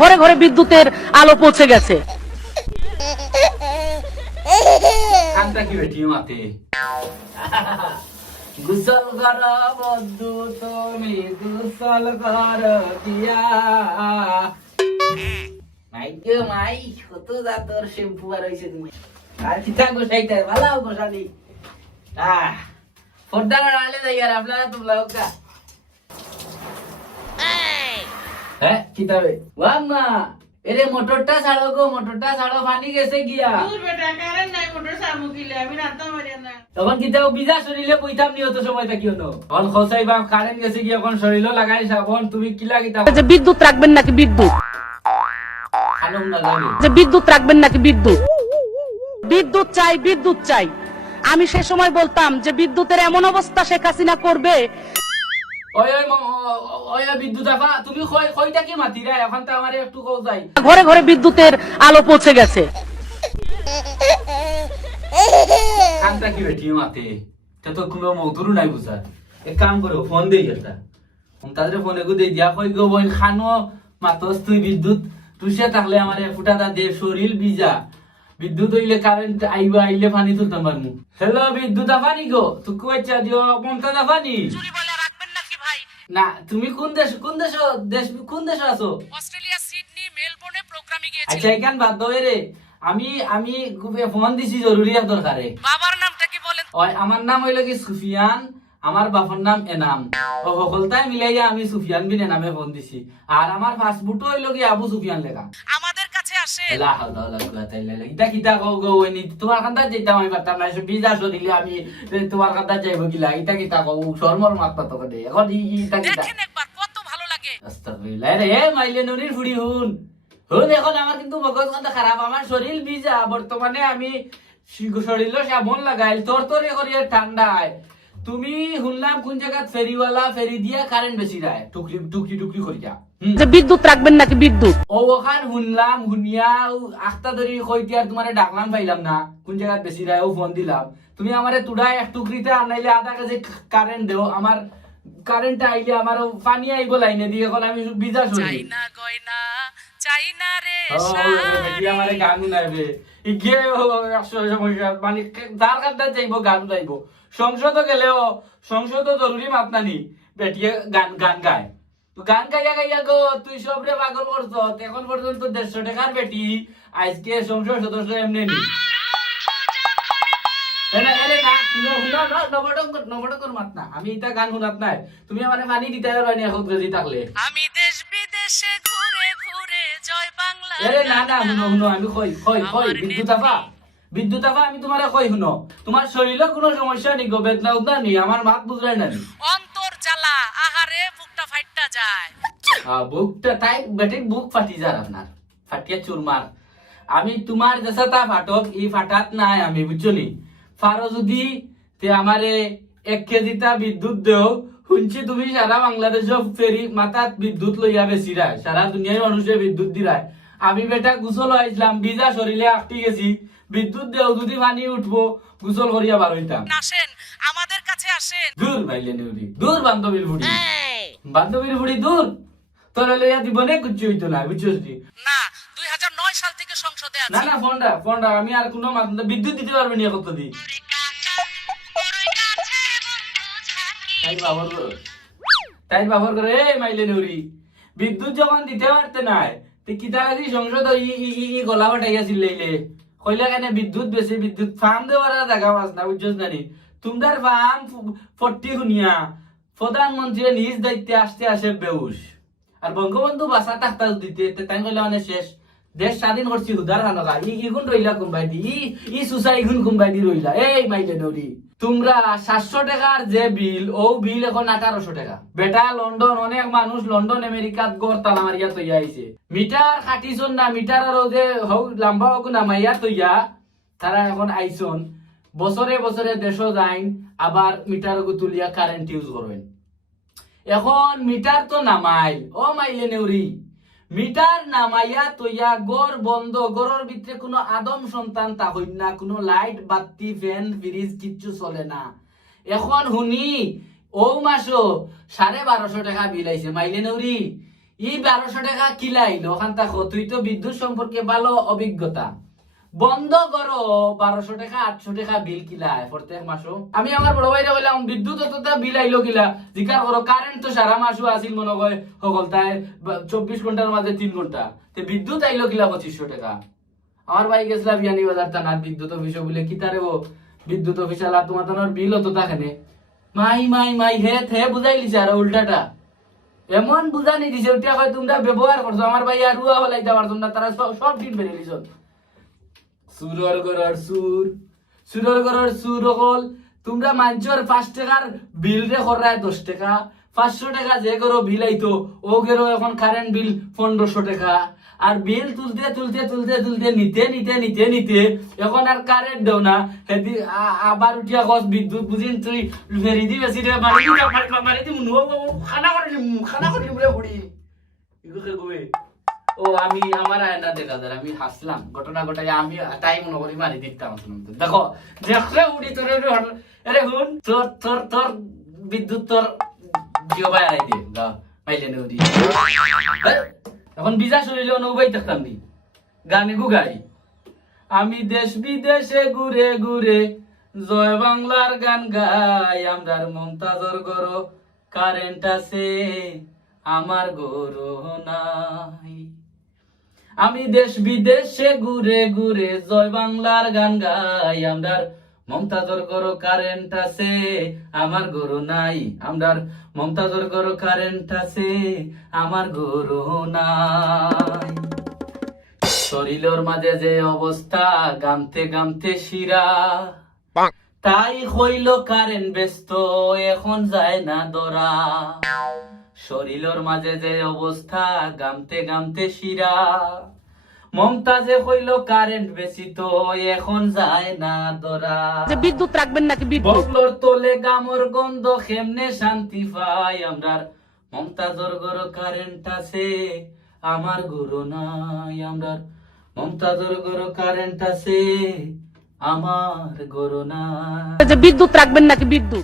ঘরে ঘরে বিদ্যুতের আলো পৌঁছে গেছে। কি গুসল দিয়া। মাই শ্যাম্পু আর তুমি। আর গোসাইতে ভালো যাই আর আপনারা তোমরা ওকা হ্যাঁ? এরে মোটরটা ছাড়ো গো মোটরটা ছাড়ো পানি গেছে গিয়া। দূর বেটা কারেন্ট নাই মোটর সামু কিলে আমি রান্না মারিয়া না। তখন কিন্তু বিজা শরীরে পইতাম নি হতো সময় থাকি হতো অন খসাই বা কারেন্ট গেছে কি এখন শরীরও লাগাই সাবন তুমি কিলা কিতা যে বিদ্যুৎ রাখবেন নাকি বিদ্যুৎ? আলম না জানি যে বিদ্যুৎ রাখবেন নাকি বিদ্যুৎ? বিদ্যুৎ চাই বিদ্যুৎ চাই। আমি সে সময় বলতাম যে বিদ্যুতের এমন অবস্থা শেখ হাসিনা করবে ওই ওই ওই বিদ্যুৎ তুমি কই কইটা কি মাতি রে? এখন তো আমারে একটু কও যাই। ঘরে ঘরে বিদ্যুতের আলো পৌঁছে গেছে। কানটা কি বেটি মাতে? তে তো কোনো মধুরু নাই বুঝা। এক কাম করো ফোন দেই একটা। তাদের ফোনে গো দেই দিয়া কই গো খানো মাতস তুই বিদ্যুৎ। তুষে থাকলে আমারে দে শরীর বিজা বিদ্যুৎ হইলে কারেন্ট আইবা আইলে পানি তুলতাম পারমু হ্যালো বিদ্যুৎ আফানি গো? তুকু আচ্ছা দিও মমতাজ আফানি না তুমি কোন দেশ কোন দেশ দেশ কোন দেশ আছো? অস্ট্রেলিয়া সিডনি মেলবোর্নে প্রোগ্রামে আচ্ছা এখান বাদ দাও রে আমি আমি ফোন দিছি জরুরি দরকারে। বাবার নামটা কি বলেন? আমার নাম হইল কি সুফিয়ান আমার বাপর নাম এনাম। ও সকলটাই মিলাইয়া আমি সুফিয়ান বিন এনামে ফোন দিছি। আর আমার পাসপোর্টও হইল কি আবু সুফিয়ান লেখা। আমাদের কাছে আসে লা হাওলা ওয়ালা কুওয়াতা ইল্লা বিল্লাহ। ইতা কিতা কও গো ওই তোমার কান্দা যেতাম আমি পারতাম না বিজা দিলে আমি তোমার কান্দা যাইব কিলা ইতা কিতা কও শর্মর মাত তো দে এখন ই- ই- ইতা একবার কত ভালো লাগে আস্তাগফিরুল্লাহ রে মাইলে নুরির ফুড়ি হুন হুন এখন আমার কিন্তু মগজ কথা খারাপ আমার শরীর ভিজা বর্তমানে আমি শরীর সাবন লাগাইল তোর তোর করিয়া ঠান্ডায় তুমি শুনলাম কোন জায়গাত ফেরিওয়ালা ফেরি দিয়া কারেন্ট বেশি যায় টুকরি টুকরি টুকরি করিয়া। যে বিদ্যুৎ রাখবেন নাকি বিদ্যুৎ? ও ওখান শুনলাম শুনিয়া আখতা ধরি কইতে আর তোমারে ডাকলাম পাইলাম না। কোন জায়গাত বেশি ফোন দিলাম। তুমি আমারে তুড়াই এক টুকরিতে আনাইলে আধা কেজি কারেন্ট দেও। আমার কারেন্ট আইলে আমার পানি আইব লাইনে দিয়ে এখন আমি বিজা শরীর। না গয়না চাই না রে আমারে গান ও একশো সমস্যা মানে কে- যার কাছে যাইব গান গাইব। সংসদ গেলেও সংসদ জরুরি মাত নানি। বেটিয়ে গান গান গায়। তো গান গাইয়া গাইয়া গো তুই সব রে পাগল করছ এখন পর্যন্ত দেড়শো টাকার বেটি আজকে সংসদ সদস্য এমনি নি আমি ইটা গান শুনাত নাই। তুমি আমার পানি দিতে পারবানি এখন যদি থাকলে। আমি দেশ বিদেশে ঘুরে ঘুরে জয় বাংলা এরে না না শুনো শুনো আমি কই কই কই বিদ্যুৎ আফা বিদ্যুৎ আফা আমি তোমারে কই শুনো? তোমার শরীরে কোনো সমস্যা নেই গো বেদনা উদনা নেই আমার মাত বুঝলাই না বুকটা তাই বেটি বুক ফাটি যার আপনার ফাটিয়া চুরমার আমি তোমার দেশা তা ফাটক এই ফাটাত নাই আমি বুঝছ নি ফারো যদি তে আমারে এক কেজিটা বিদ্যুৎ দেও শুনছি তুমি সারা বাংলাদেশ ফেরি মাথাত বিদ্যুৎ লইয়া বেশি রায় সারা দুনিয়ার মানুষে বিদ্যুৎ দিরায় আমি বেটা গুসল হয়েছিলাম বিজা শরীরে আটটি গেছি। বিদ্যুৎ দেও যদি পানি উঠবো গুসল করিয়া বার হইতাম আসেন আমাদের কাছে আসেন। দূর ভাইলে নিউরি দূর বান্ধবীর বুড়ি বান্ধবীর বুড়ি দূর তোরা লইয়া দিব নে কুচ্ছি হইতো না বুঝছিস নি? না দুই হাজার নয় সাল থেকে সংসদে না না ফোনটা ফোনটা আমি আর কোনো মাধ্যম বিদ্যুৎ দিতে পারবে না কত দি তাই বাবর তাই বাবর করে এই মাইলে নুরি বিদ্যুৎ যখন দিতে পারতে নাই তে কিতা লাগি সংসদ ই ই গলা চিল্লাইলে কইলা কেন বিদ্যুৎ বেশি বিদ্যুৎ ফার্ম দেওয়ার জায়গা পাস না বুঝছস না নি তোমার ফার্ম ফট্টি শুনিয়া প্রধানমন্ত্রী নিজ দায়িত্বে আসতে আসে বেউস আর বঙ্গবন্ধু বাসা টাকতা দিতে তাই মানে শেষ। দেশ স্বাধীন করছি, হুদার হানকা ই ইগুন রইলা কোনবাই দি? ই সুসাই ইগুন কোনবাই দি রইলা। এই মাইলে নরি। তোমরা সাতশো টাকার যে বিল, ও বিল এখন আঠারোশো টাকা। বেটা, লন্ডন, অনেক মানুষ লন্ডন, আমেরিকাত গড় তালা মারিয়া তৈয়া আইছে। মিটার খাটিছন না, মিটার আর যে হৌ লাম্বা হোক নামাইয়া তৈয়া। তারা এখন আইসন বছরে বছরে দেশ যাইন আবার মিটার তুলিয়া কারেন্ট ইউজ করবেন এখন মিটার তো নামাইল ও মাইলে নেউরি। মিটার নামাইয়া তৈয়া গড় বন্ধ গড়ের ভিতরে কোনো আদম সন্তান তা হইন না কোনো লাইট, বাতি ফ্যান ফ্রিজ কিচ্ছু চলে না। এখন শুনি ও মাসো সাড়ে বারোশো টাকা বিল আইছে মাইলে নৌরি ই বারোশো টাকা কিলাইলো ওখান থাকো তুই তো বিদ্যুৎ সম্পর্কে ভালো অভিজ্ঞতা। বন্ধ করো, বারোশো টাকা, আটশো টাকা বিল কিলায় প্রত্যেক মাসও আমি আমার বড় ভাইরা বললাম বিদ্যুৎ অতটা বিল আইলো কিলা, জিকার করো কারেন্ট তো সারা মাসও আসিল মনে হয় সকল তাই চব্বিশ ঘণ্টার মাঝে তিন ঘণ্টা। তে বিদ্যুৎ আইলো কিলা পঁচিশশো টাকা। আমার ভাই গেছিলাম বিয়ানি বাজার থানার বিদ্যুৎ অফিসে বলে, কি তারে ও বিদ্যুৎ অফিস আলা, তোমার তোমার বিল হতো তাখানে মাই মাই মাই, হে হে, বুঝাই লিছে আর উল্টাটা। এমন বুঝানি দিছে ওটা হয় তোমরা ব্যবহার করছ, আমার ভাই আর রুয়া হলাই দেওয়ার জন্য তারা সব দিন লিছ সুরর গরর সুর সুরর গরর সুর হল তোমরা পাঁচ টাকার বিল রে দশ টাকা পাঁচশো টাকা যে করো বিল আইতো ও এখন কারেন্ট বিল পনেরোশো টাকা আর বিল তুলতে তুলতে তুলতে তুলতে নিতে নিতে নিতে নিতে এখন আর কারেন্ট দেও না আবার উঠিয়া গছ বিদ্যুৎ বুঝিন তুই ফেরি দি বেশি মারি দি মারি দি খানা করে খানা করে কবে ও, আমি আমার আয়না দেখা যায় আমি হাসলাম। ঘটনা ঘটাই আমি তাই মনে করি মারি দিতাম দেখো, দেখলে উড়ি তোর তোর তোর তোর বিদ্যুৎ তোর জিও ভাই দিয়ে গা পাইলে উড়ি। এখন বিজা থাকতাম নি। গানে গু গাই। আমি দেশ বিদেশে ঘুরে ঘুরে জয় বাংলার গান গাই, আমরার মমতাজর গরো কারেন্ট আছে, আমার গরো নাই। আমি দেশ বিদেশে ঘুরে ঘুরে জয় বাংলার গান গাই। আমরার মমতাজর গরো কারেন্ট আছে আমার গরু নাই। আমরার মমতাজর গরো কারেন্ট আছে আমার গরু নাই। শরীরের মাঝে যে অবস্থা গামতে গামতে শিরা। তাই হইল কারেন্ট ব্যস্ত এখন যায় না দরা। শরীরের মাঝে যে অবস্থা গামতে গামতে শিরা। মমতাজে হইল কারেন্ট বেশি তো এখন যায় না দরা বিদ্যুৎ রাখবেন নাকি বিদ্যুৎ? তোলে গামর গন্ধ কেমনে শান্তি পাই? আমরার মমতাজর গর কারেন্ট আছে আমার গুরু নাই। আমরার মমতাজর গর কারেন্ট আছে আমার গরু নাই। বিদ্যুৎ রাখবেন নাকি বিদ্যুৎ?